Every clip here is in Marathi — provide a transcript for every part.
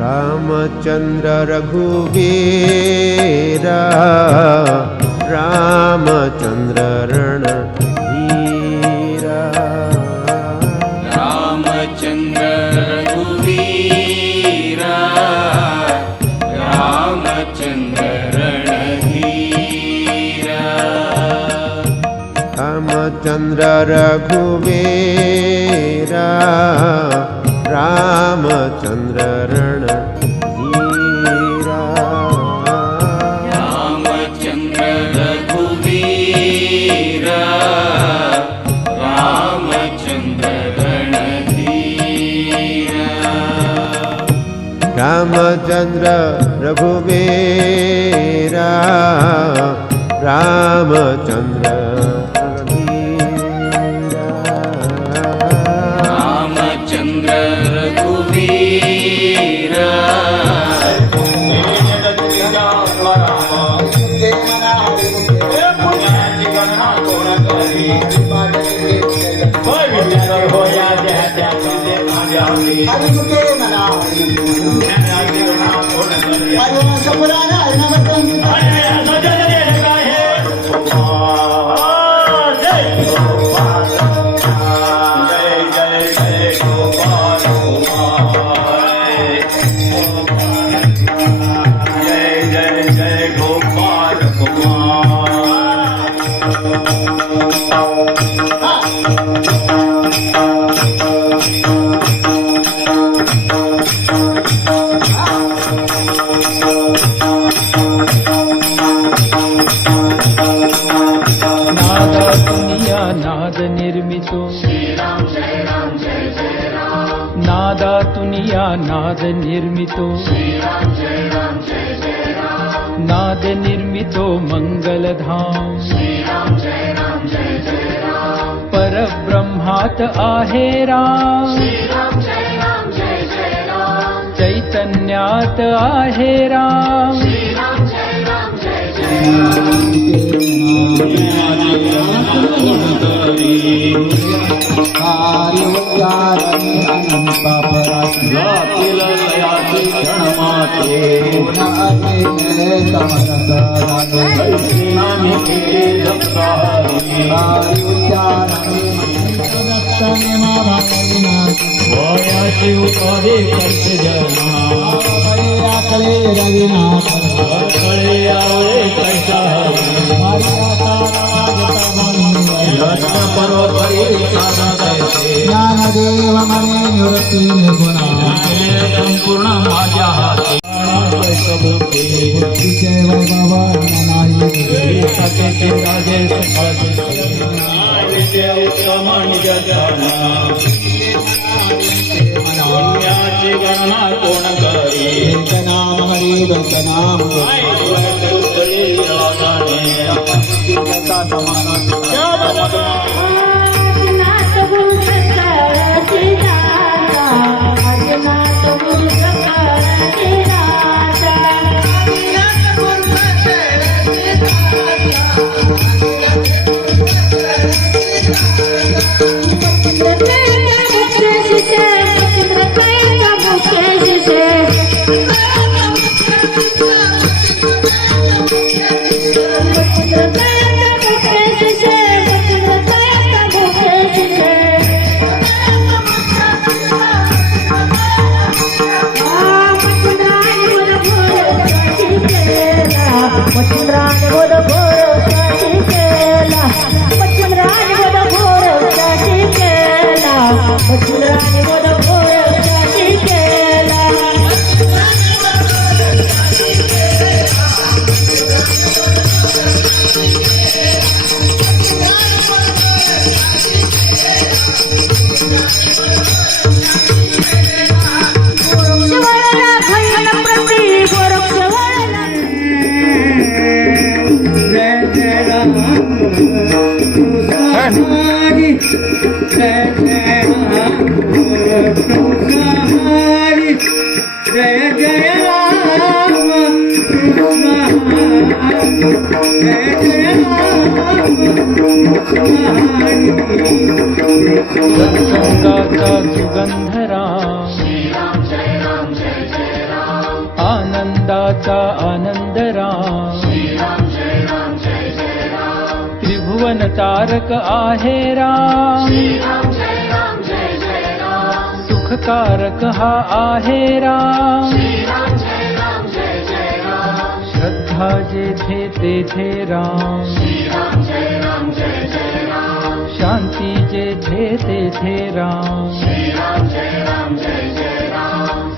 रामचंद्र रघुवीरा रामचंद्र रणधीरा रामचंद्र रघुवीरा रामचंद्र रणधीरा रामचंद्र रघुवीरा रामचंद्र रणधीरा रामचंद्र रघुवीरा रामचंद्र रणधीरा रामचंद्र रघुवीरा रामचंद्र रामचंद्र रघुवीरा नादातुनिया नाद निर्मितो नाद निर्मितो मंगलधाम परब्रह्मात आहे राम चैतन्यात आहे राम ज्ञानदेव मने निवृत्ती निर्गुणा संपूर्ण माझ्या हाती विजय बाबा नाही सके राजे पुण्याची गणना कोण करी नाम हरी नाम सत्संगाचा सुगंध राम, श्री राम जय राम जय जय राम. जगाचा आनंद राम त्रिभुवन तारक आहे राम सुखकारक हा आहे राम श्रद्धा जेथे तेथे राम शांती जेथे तेथे राम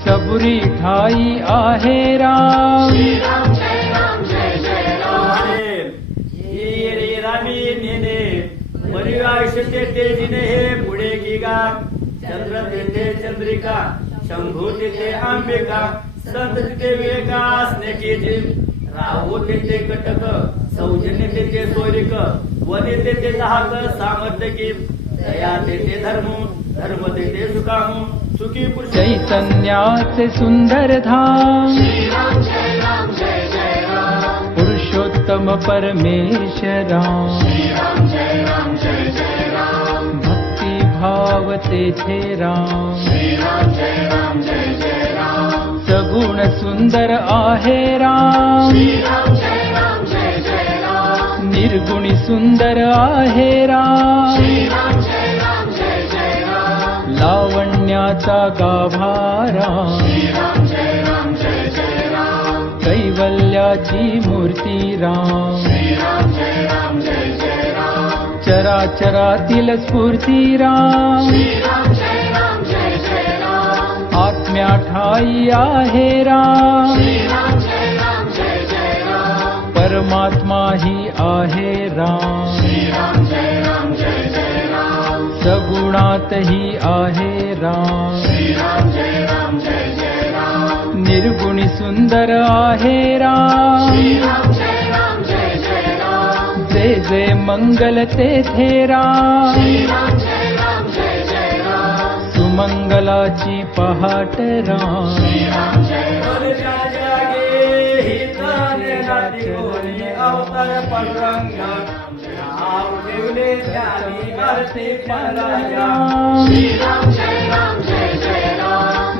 सबुरी ठाई आहे राम पुढे गिगा चंद्र तेथे चंद्रिका शंभू तेथे अंबिका संत तिथे वेगा स्नेकेची राहू तेथे कटक सौजन्य तेथे सोयरिक वने तेथे दाहक सामर्थ्य की दया तेथे धर्म तेथे सुखामू सुखी पुरुष चैतन्याचे सुंदर धाम पुरुषोत्तम परमेश्वरा भक्ती भाव तेथे राम सगुण सुंदर आहे राम निर्गुणी सुंदर आहे राम लावण्याचा गाभारा कैवल्याची मूर्ती राम चराचरातील स्फूर्ती राम आत्म्या ठाई आहे राम परमात्मा ही आहे राम सगुणात ही आहे राम निर्गुणी सुंदर आहे राम जय जय मंगल तेथे राम सुमंगलाची पहाट राम अवतार पांडुरंगा नाव ठेवले त्यानी आरती पाराया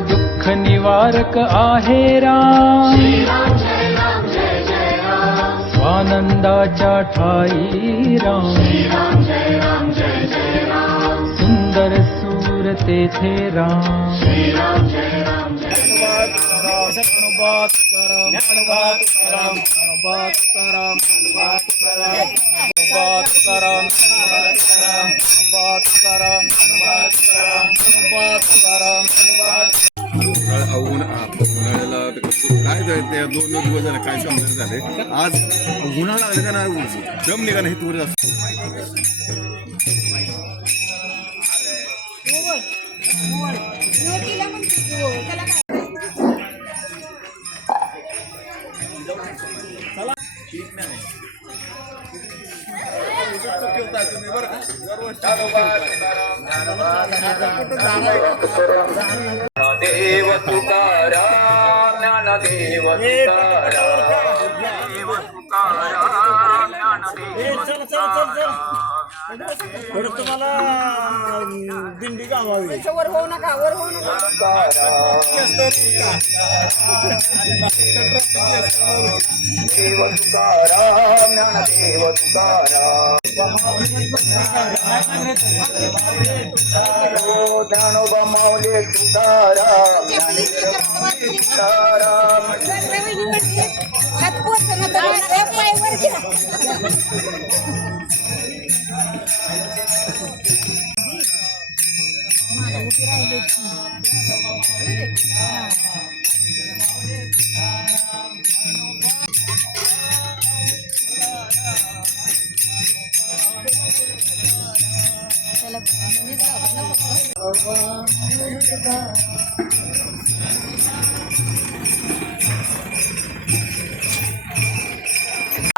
दुःख निवारक आहे राम स्वानंदाच्या ठाई राम सुंदर सूर तेथे राम उन्हाळ्याला काय त्या 2 दिवस झाले काय समजून झाले आज उन्हाळा लागले का ना दम निघा नाही तूर देव तुकाराम ज्ञानदेव तुम्हाला दिंडी गावावी वर होऊ नका देव तुकाराम ज्ञानदेव तुकाराम ज्ञानोबा माऊली तुकाराम तुकाराम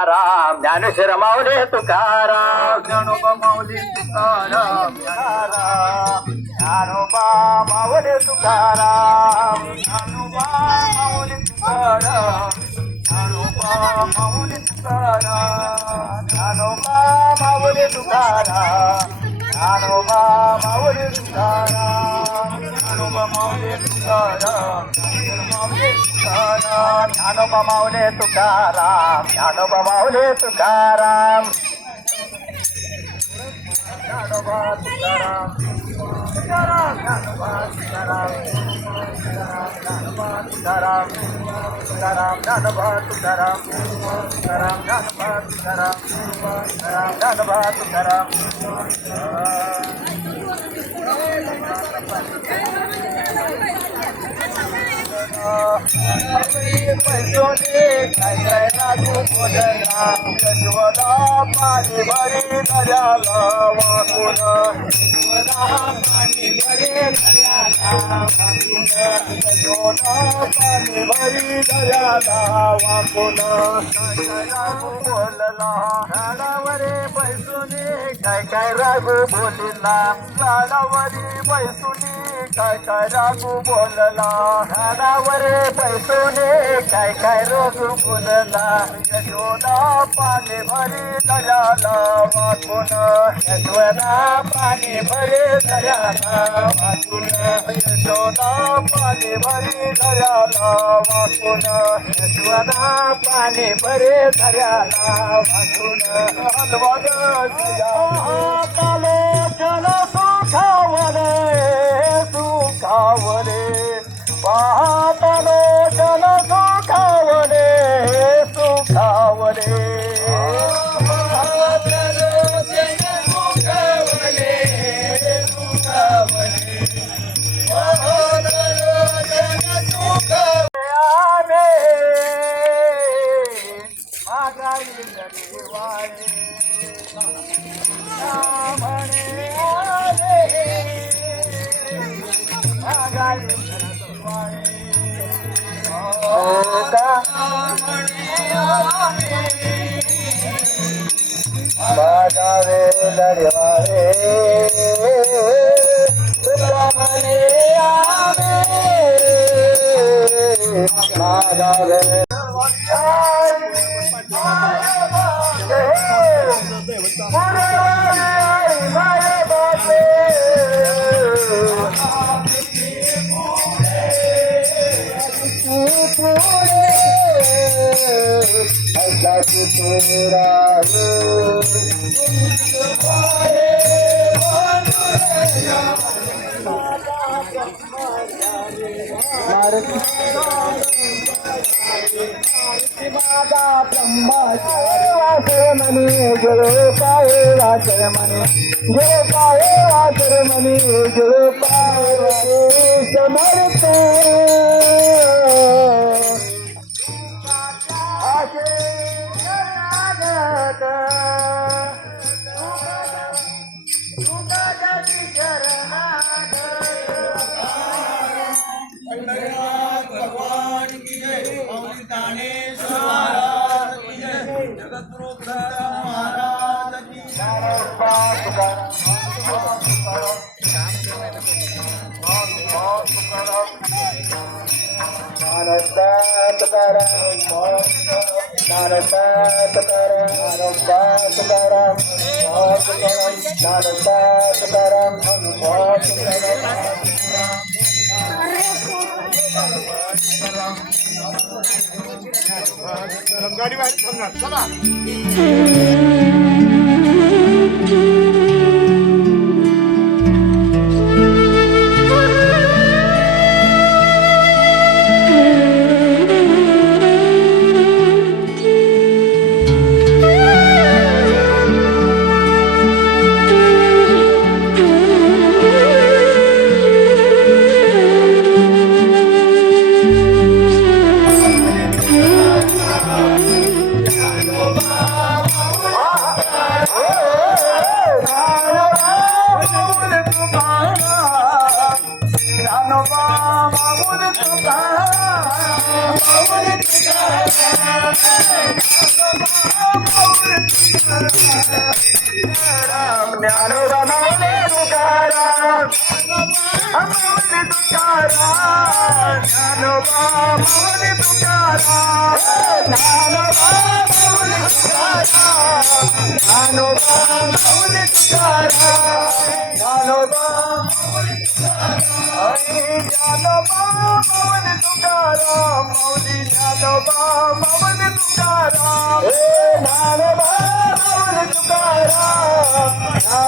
राम ज्ञानेश्वर माऊली तुकाराम ज्ञानोबा माऊली तुकाराम ज्ञानोबा माऊली तुकाराम ज्ञानोबा माऊली तुकाराम ज्ञानोबा माऊली तुकाराम ज्ञानोबा माऊली तुकाराम ज्ञानोबा माऊली तुकाराम ज्ञानोबा माऊली तुकाराम ज्ञानोबा माऊली तुकाराम ज्ञानोबा माऊली तुकाराम ज्ञानोबा तुकाराम तुकाराम ज्ञानोबा तुकाराम ज्ञानोबा तुकाराम तुकाराम ज्ञानोबा तुकाराम तुकाराम ज्ञानोबा तुकाराम तुकाराम ज्ञानोबा तुकाराम पैसोने काय काय लागू बोलला यशवदा पाणी भरी दर्याला वाकून यशवदा पाणी भरी दर्याला वाकून यशवदा पाणी भरी दर्याला वाकून काय काय लागू बोलला झाडावरे पैसोने काय काय रागू बोलला झाडावरी पैसोने काय काय रागू बोलला झाडावरे पैसोने काय काय रागू बोलला यशोदा पाणी भरी दर्याला वाकून यशोदा पाणी भरी दर्याला वाकून यशोदा पाणी भरी दर्याला वाकून यशोदा पाणी भरी दर्याला वाकून हलवा हातालो चल सुखावरे सुखावरे पाहतालो चल सुखावरे सुखावरे बाजारे लड़वारे मने आवे बाजारे मनी गुरु पाए वाचर मनी गुरु पाए वाचर मनी गुरु पाए समर्थ गाडी बाहेर थांबणार चला ज्ञानोबा माऊली तुकाराम माऊली ज्ञानोबा माऊली तुकाराम ज्ञानोबा माऊली तुकाराम ज्ञानोबा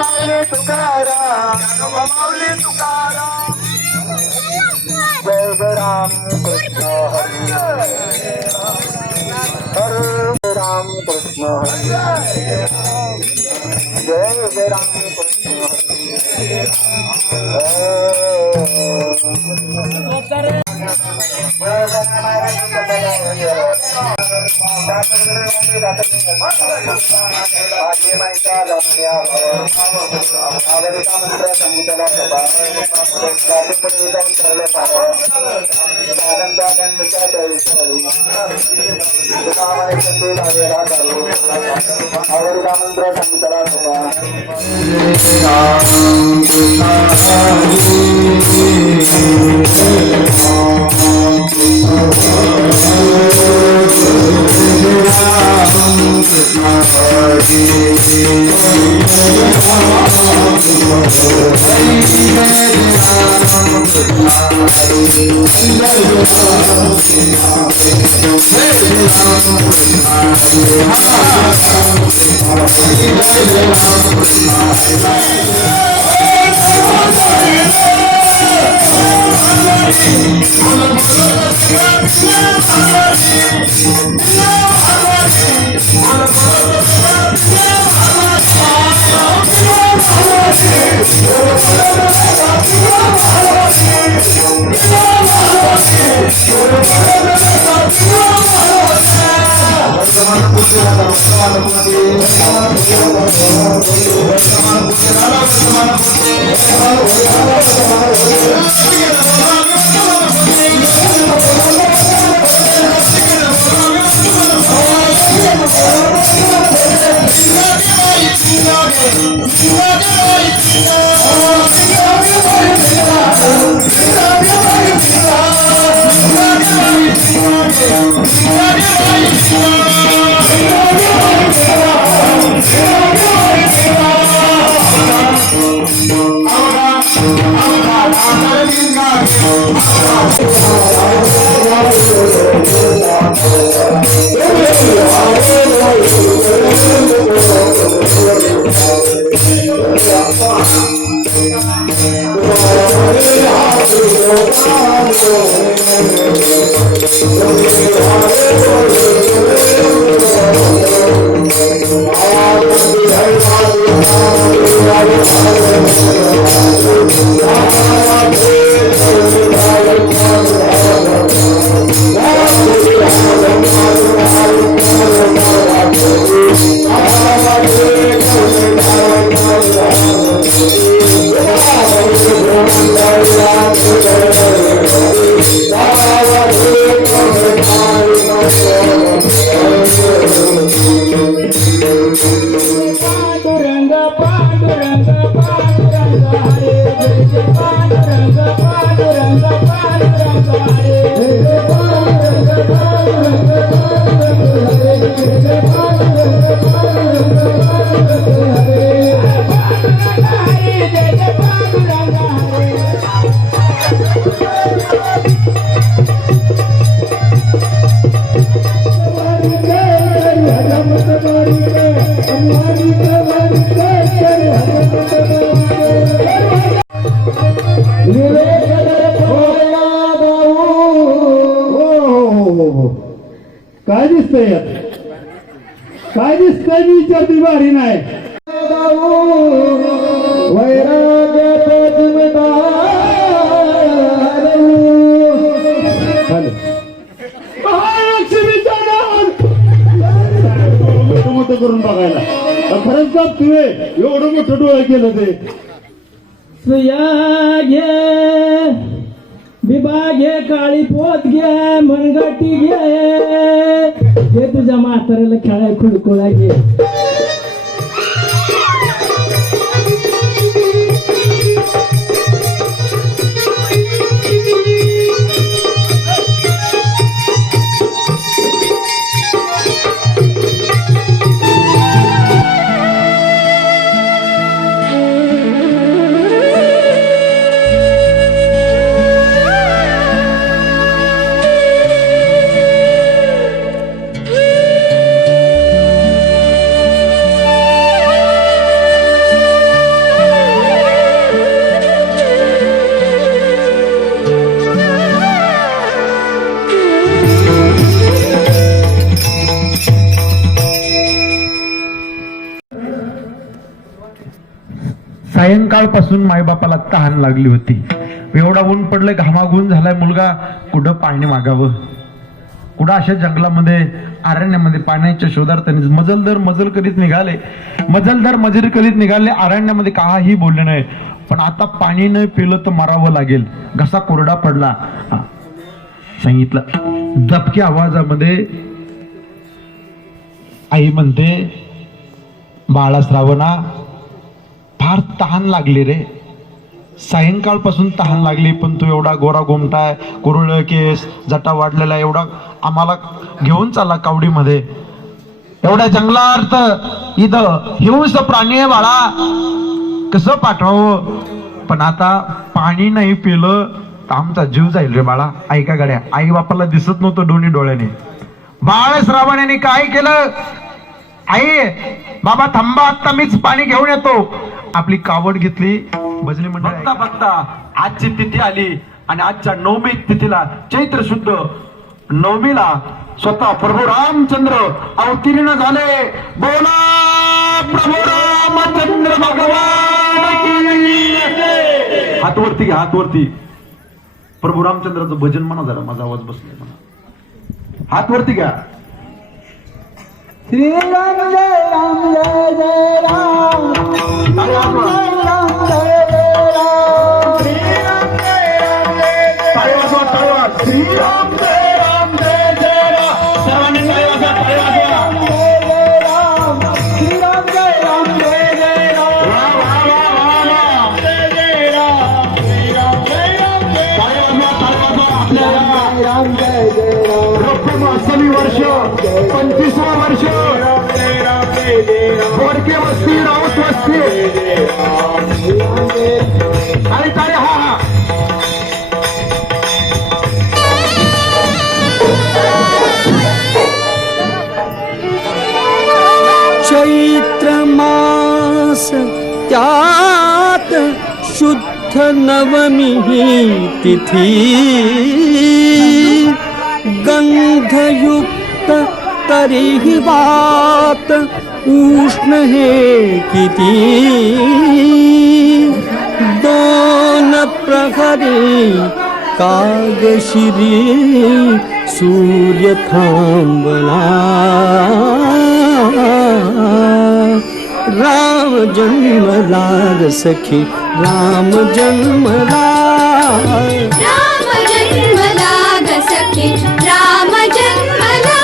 माऊली तुकाराम ज्ञानोबा माऊली पांडुरंग पांडुरंग आणि विचारती बारी नाही वैराग्यातच महालक्ष्मीचा नाद मोठं मोठं करून बघायला खरंच का तू एवढं मोठं डोळे केलं ते सुया घे बिबा घे काळी पोत घे मनगटी घे तुझ्या म्हाताऱ्याला खेळाय खुळकुळा घे सायंकाळपासून मायबापाला तहान लागली होती. एवढा ऊन पडलंय, घामाघून झालाय मुलगा. कुठं पाणी मागावं, कुठं अशा जंगलामध्ये अरण्यामध्ये पाण्याच्या शोधार्थाने मजल करीत निघाले. मजुरी करीत निघाले. अरण्यामध्ये काहीही बोलले नाही. पण आता पाणी नाही पिलं तर मरावं लागेल. घसा कोरडा पडला. सांगितलं दबक्या आवाजामध्ये आई म्हणते, बाळा श्रावणा, फार तहान लागली रे. सायंकाळपासून तहान लागली, पण तू एवढा गोरा गोमटाय, कुरळ केस, जटा वाढलेला, एवढा आम्हाला घेऊन चालला कावडीमध्ये. एवढ्या जंगलात इथं हिंस प्राणी आहे बाळा, कसं पाठवावं? पण आता पाणी नाही पिलं तर आमचा जीव जाईल रे बाळा. ऐका गाड्या, आई बापाला दिसत नव्हतं दोन्ही डोळ्याने. बाळ श्रावणाने काय केलं? आई बाबा थांबा, आता मीच पाणी घेऊन येतो. आपली कावड घेतली. भजनी मंडळ बघता बघता आजची तिथी आली आणि आजच्या नवमी तिथीला, चैत्र शुद्ध नवमीला स्वतः प्रभू रामचंद्र अवतीर्ण झाले. बोला प्रभू रामचंद्र भगवान की जय. हातवरती घ्या, हातवरती. प्रभू रामचंद्राचं भजन म्हणा जरा, माझा आवाज बसलाय म्हणा. हातवरती घ्या. श्री राम जय राम जय जय राम, जय राम जय जय राम, श्री राम जय राम जय जय राम, श्री राम जय राम जय जय राम, सर्वांनी जय राम जय राम, श्री राम जय राम जय जय राम, जय जय राम, श्री राम जय राम जय राम, जय जय राम. 80 वर्ष, 25वं वर्ष, बोडके वस्ती, राऊत वस्ती. अरे काय हा चैत्र मास त्यात शुद्ध नवमी तिथी, गंधयुक्त तरीही वात उष्ण हे किती. दोन प्रहरी कागशिरी सूर्य थांबला. राम जन्मला ग सखी, राम जन्मला. राम जन्मला ग सखी, राम जन्मला.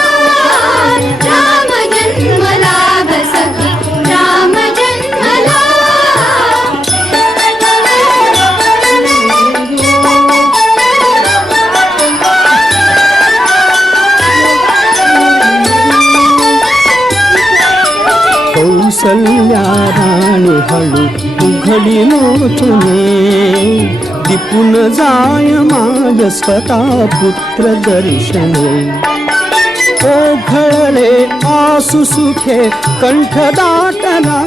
राम जन्मला ग सखी, राम जन्मला. कौसल्या राणी हळू उघडी लोचने, दिपून जाय माग स्वतः पुत्र दर्शने. ओघळले आसु सुखे कंठ दाटला,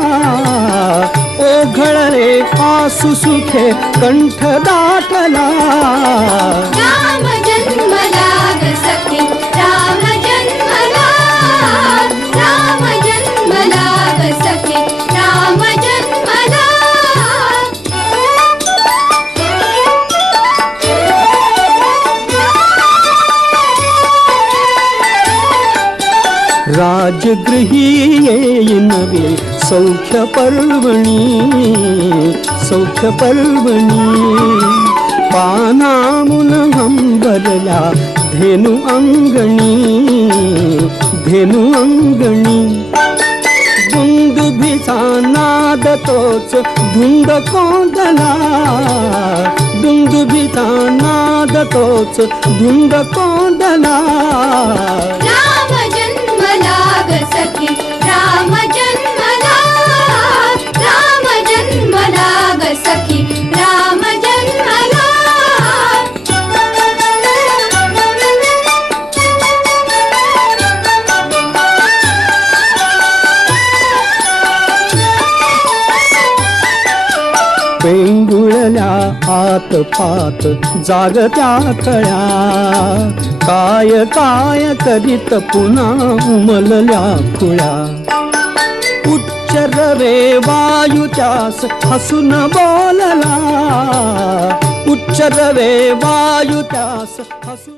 ओघळले आसु सुखे कंठ दाटला. राम जन्मला ग सखी, राम जन्मला. राम जन्मला राजगृही येई नवे सौख्य पर्वणी पानामुन हंबरल्या धेनु अंगणी दुंदुभीचा नाद तोच धुंद कोंडला दुंदुभीचा नाद तोच धुंद कोंडला राम जन्मला ग सखी राम जन्मला राम जन्मला ग सखी राम जन्मला पेंगुळल्या आत पात जागत्या तळ्या काय काय करीत पुन्हा उमलल्या खुळ्या उच्च रवे वायू त्यास हसून बोलला उच्च रवे वायू त्यास हसून